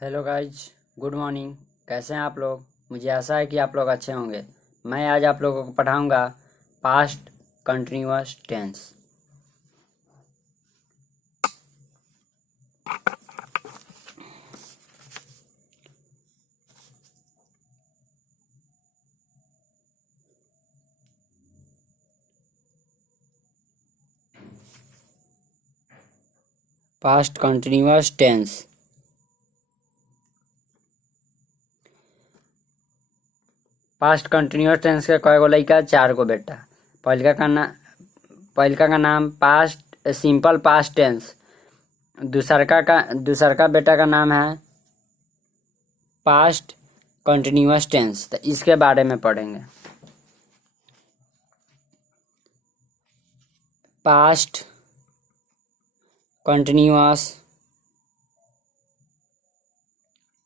Hello guys, good morning. कैसे हैं आप लोग? मुझे आशा है कि आप लोग अच्छे होंगे। मैं आज आप लोगों को पढ़ाऊंगा past continuous tense. Past continuous tense. Past continuous tense के कय गो लइका? 4 गो बेटा। पहिलका का नाम पास्ट सिंपल पास्ट टेंस। दूसरका बेटा का नाम है पास्ट कंटिन्यूअस टेंस। तो इसके बारे में पढ़ेंगे। पास्ट कंटिन्यूअस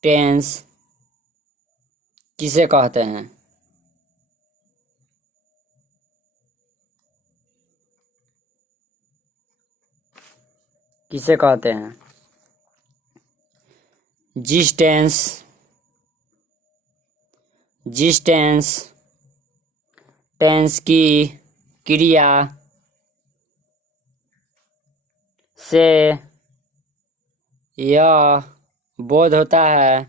टेंस किसे कहते हैं? किसे कहते हैं? जिस टेंस की क्रिया से यह बोध होता है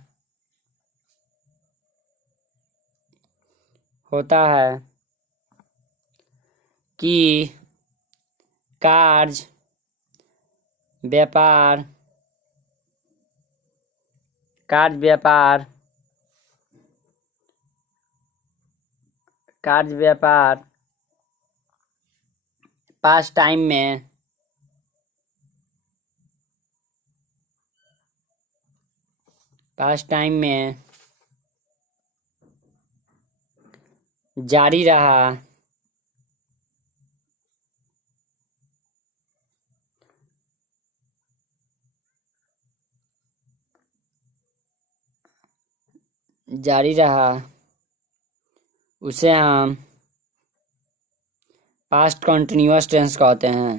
कि कार्य व्यापार पास्ट टाइम में जारी रहा। उसे हम पास्ट कंटिन्यूअस टेंस कहते हैं।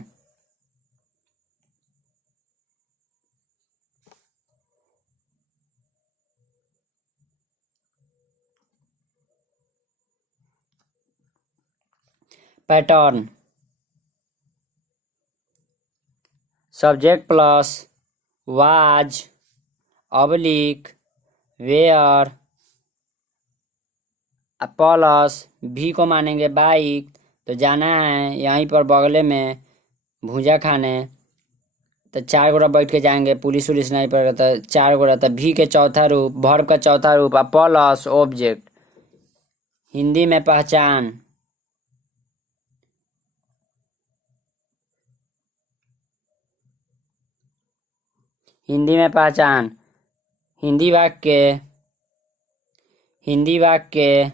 Pattern: subject plus was oblique were plus भी को मानेंगे बाइक। तो जाना है यहीं पर बगले में भूजा खाने। तो 4 गोरा बैठ के जाएंगे, पुलिस उलिस नहीं पड़ेगा। तो 4 गोरा। तो भी के चौथा रूप, वर्ब का चौथा रूप प्लस ऑब्जेक्ट। हिंदी में पहचान। हिंदी वाक्य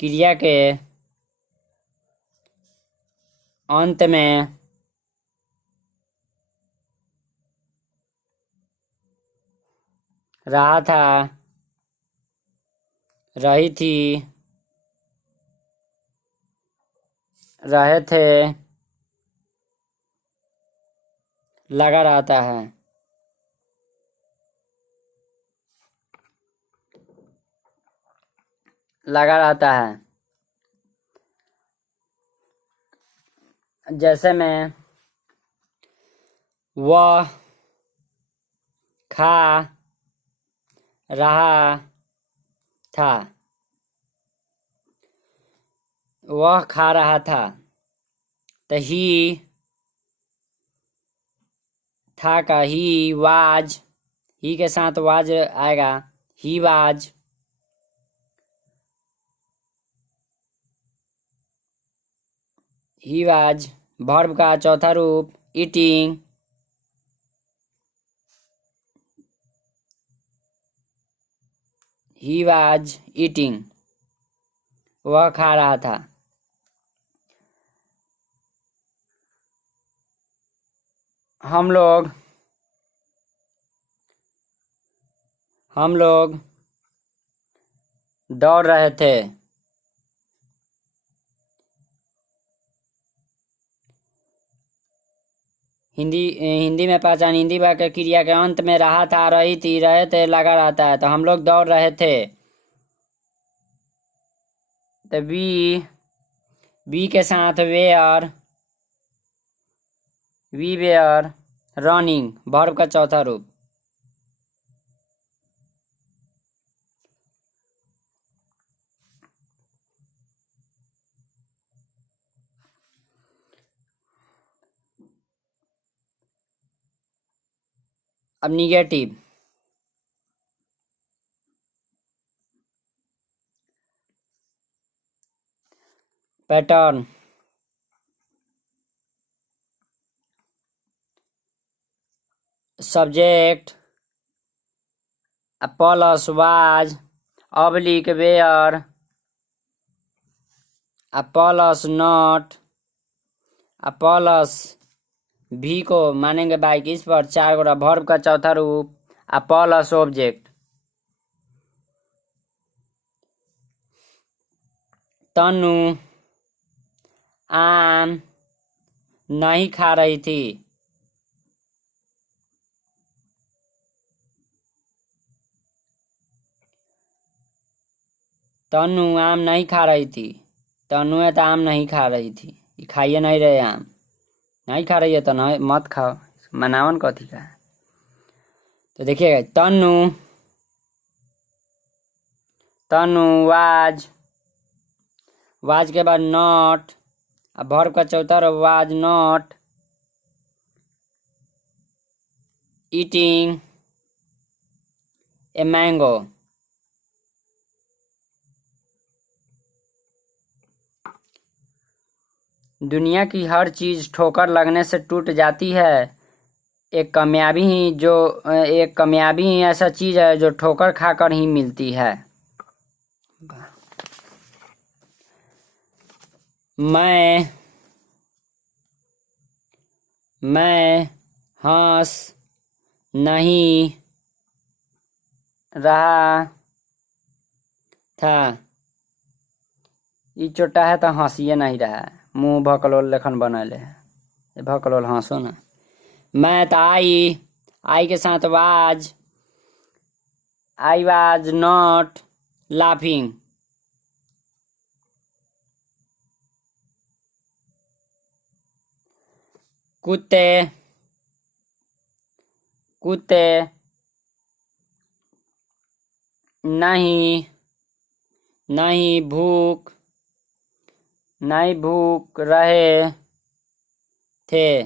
क्रिया के अंत में रहा था, रही थी, रहे थे, लगा रहता है। जैसे में वह खा रहा था। वह खा रहा था। तो ही था का ही वाज, ही के साथ वाज आएगा। He was. वर्ब का चौथा रूप ईटिंग। He was eating. वह खा रहा था। हम लोग दौड़ रहे थे। हिंदी में पहचान हिंदी वाक्य क्रिया के अंत में रहा था, रही थी, रहे थे लगा रहता है, तो हम लोग दौड़ रहे थे। तो बी के साथ were, we were running, verb का चौथा रूप। अब negative, pattern, subject, plus was, oblique were, plus not, plus भी को मानेंगे बाइक, इस पर 4 गोरा वर्ब का चौथा रूप, प्लस ऑब्जेक्ट। तनु आम नहीं खा रही थी। तनु आम नहीं खा रही थी। तनु है तो आम नहीं खा रही थी, खाइए नहीं रहे आम, नहीं खा रही है तो नहीं मत खाओ, मनावन कथी का है। तो देखिएगा, तनु वाज के बाद नॉट, वर्ब का चौथा रूप was not eating a mango. दुनिया की हर चीज ठोकर लगने से टूट जाती है, एक कामयाबी ही ऐसा चीज है जो ठोकर खाकर ही मिलती है। मैं हंस नहीं रहा था। ई छोटा है तो हंसिए नहीं रहा है, मुंह भकलोल लेखन बनल है, भकलोल हंसो ना। मैं तो आई के साथ was, I was not laughing. कुत्ते नहीं भूख रहे थे।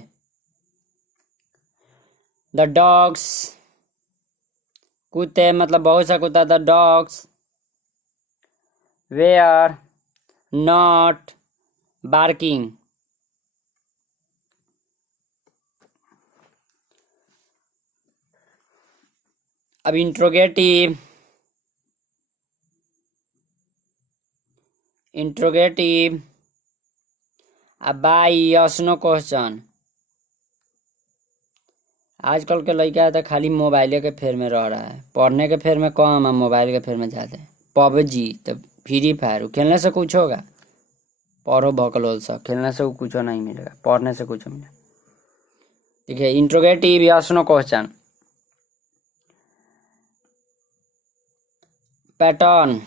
द डॉग्स, कुत्ते मतलब बहुत सा कुत्ता, the dogs were not barking. अब interrogative, by yes no question. आजकल के लड़का है तो खाली मोबाइले के फेर में रह रहा है, पढ़ने के फेर में कम है, मोबाइल के फेर में ज़्यादा है। पबजी तो फ्री फायर खेलने से कुछ होगा? पढ़ो भकलोल सा, खेलने से कुछ नहीं मिलेगा, पढ़ने से कुछ मिलेगा। देखिए, interrogative yes no question. Pattern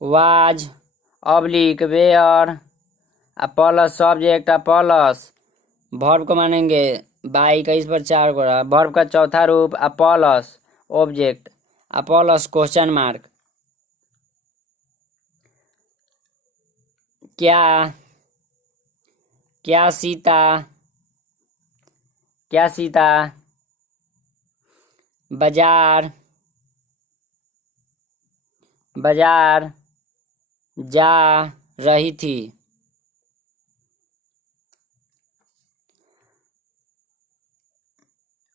was oblique were plus subject plus verb को मानेंगे बाई का, इस पर 4 गोरा वर्ब का चौथा रूप plus object plus question mark. क्या सीता बाजार जा रही थी।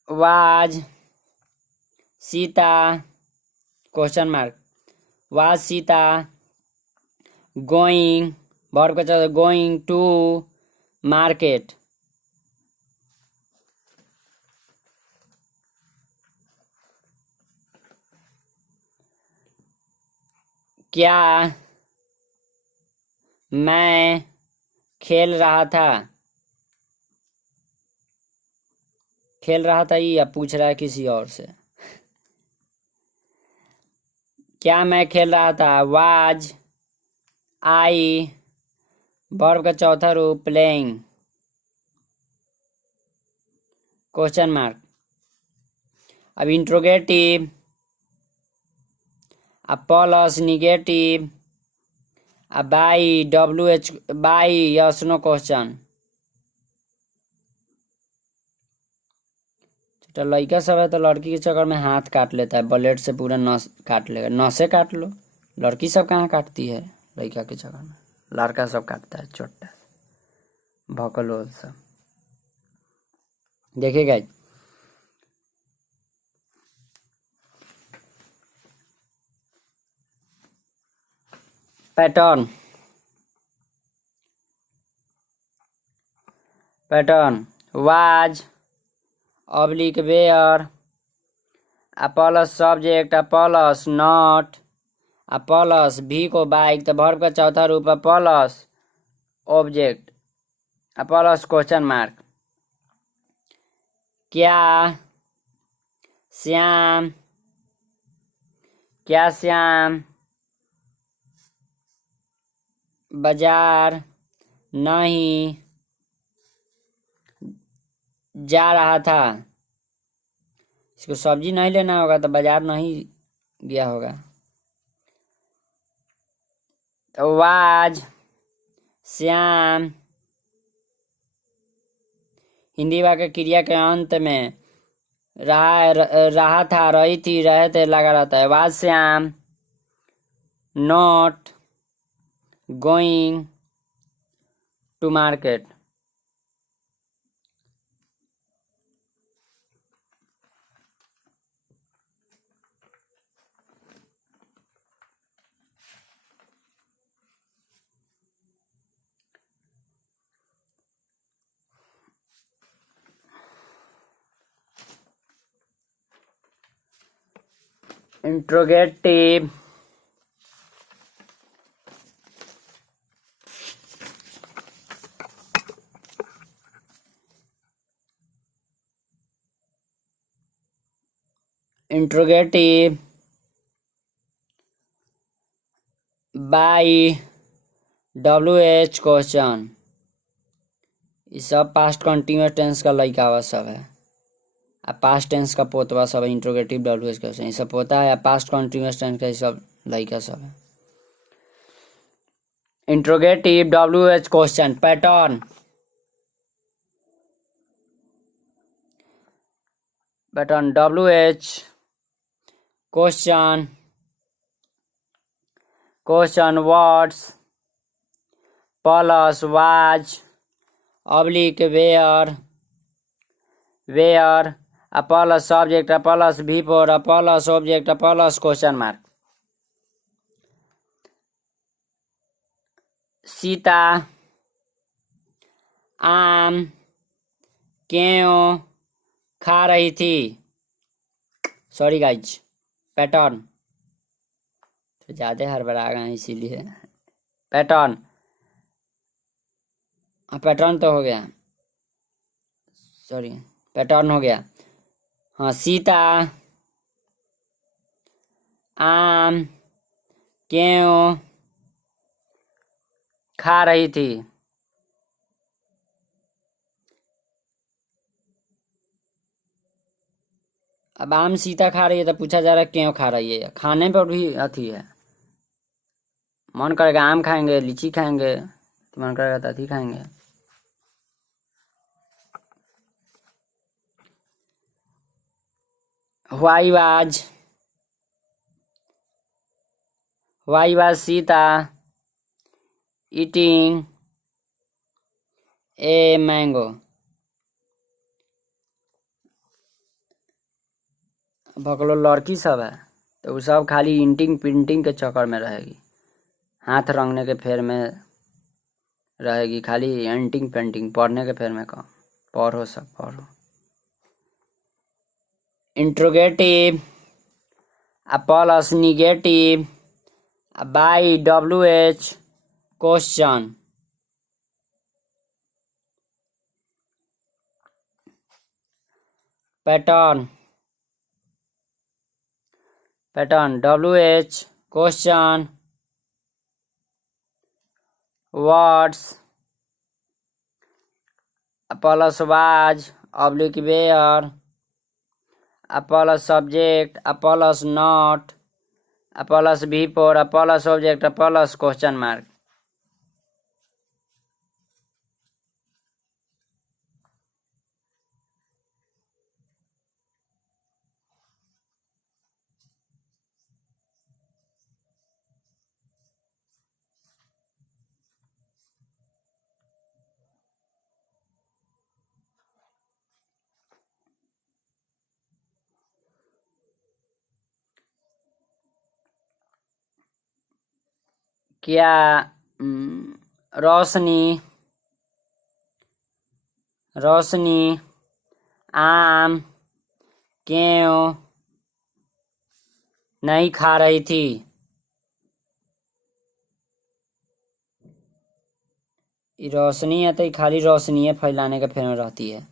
Was Sita question mark, was Sita going, verb का चौथा गोइंग टू मार्केट। क्या मैं खेल रहा था। खेल रहा था ये या पूछ रहा है किसी और से? क्या मैं खेल रहा था? वाज आई, वर्ब का चौथा रूप प्लेइंग, क्वेश्चन मार्क। अब इंट्रोगेटिव, अब प्लस निगेटिव, अब by WH, by yes no question. तो लड़का सब है तो लड़की के चक्कर में हाथ काट लेता है, ब्लेड से पूरा नस काट लेगा। नसें काट लो, लड़की सब कहाँ काटती है लड़का के चक्कर में, लड़का सब काटता है छोटा भकलोल सब। देखिएगा pattern, pattern was oblique were, आ प्लस सब्जेक्ट, आ प्लस नॉट, आ प्लस भी को बाइक, तो वर्ब का चौथा रूप है प्लस ऑब्जेक्ट, आ प्लस क्वेश्चन मार्क। क्या श्याम, क्या श्याम बाजार नहीं जा रहा था? इसको सब्जी नहीं लेना होगा तो बाजार नहीं गया होगा। तो वाज श्याम हिंदी वाक्य क्रिया के अंत में रहा था, रही थी, रहे थे लगा रहता है। Was Shyam not going to market. Interrogative, interrogative by WH question. ये सब पास्ट कंटिन्यूअस टेंस का लइका हुआ सब है, आ पास्ट टेंस का पोतवा सब है। इंट्रोगेटिव WH क्वेश्चन ये सब पोता है, पास्ट कंटिन्यूअस टेंस का ये सब लइका सब है। Interrogative WH question pattern, pattern WH question, question words plus was oblique were, were, आ प्लस सब्जेक्ट, आ प्लस भी फोर, आ प्लस ऑब्जेक्ट, आ प्लस क्वेश्चन मार्क। सीता आम क्यों खा रही थी? सॉरी गाइज, पैटर्न तो ज्यादा हड़बड़ा गए इसीलिए। पैटर्न, पैटर्न तो हो गया, सॉरी पैटर्न हो गया। हाँ, सीता आम क्यों खा रही थी? अब आम सीता खा रही है तो पूछा जा रहा है क्यों खा रही है। खाने पर भी अथी है, मन करेगा आम खाएंगे, लीची खाएंगे, तो मन करेगा तो अथी खाएंगे। Why was Sita eating a mango. भकलो लड़की सब है तो वो सब खाली इंटिंग प्रिंटिंग के चक्कर में रहेगी, हाथ रंगने के फेर में रहेगी, खाली इंटिंग पेंटिंग, पढ़ने के फेर में कम। पढ़ो सब पढ़ो। इंट्रोगेटिव आ plus negative by WH question. Pattern, pattern WH question, words plus was oblique were plus subject plus not plus V4 plus object plus question mark. क्या रोशनी, रोशनी आम क्यों नहीं खा रही थी? रोशनी है तो खाली रोशनी है फैलाने के फेर में रहती है,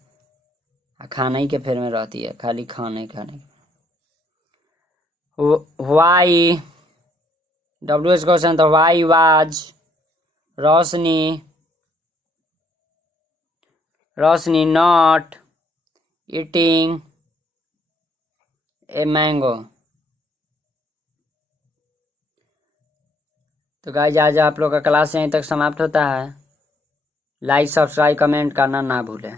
खाना ही के फेर में रहती है, खाली खाने खाने। वाई WH क्वेश्चन तो why was Roshni, Roshni not eating a mango. तो गाइस आज आप लोग का क्लास यहीं तक समाप्त होता है। लाइक सब्सक्राइब कमेंट करना ना भूलें।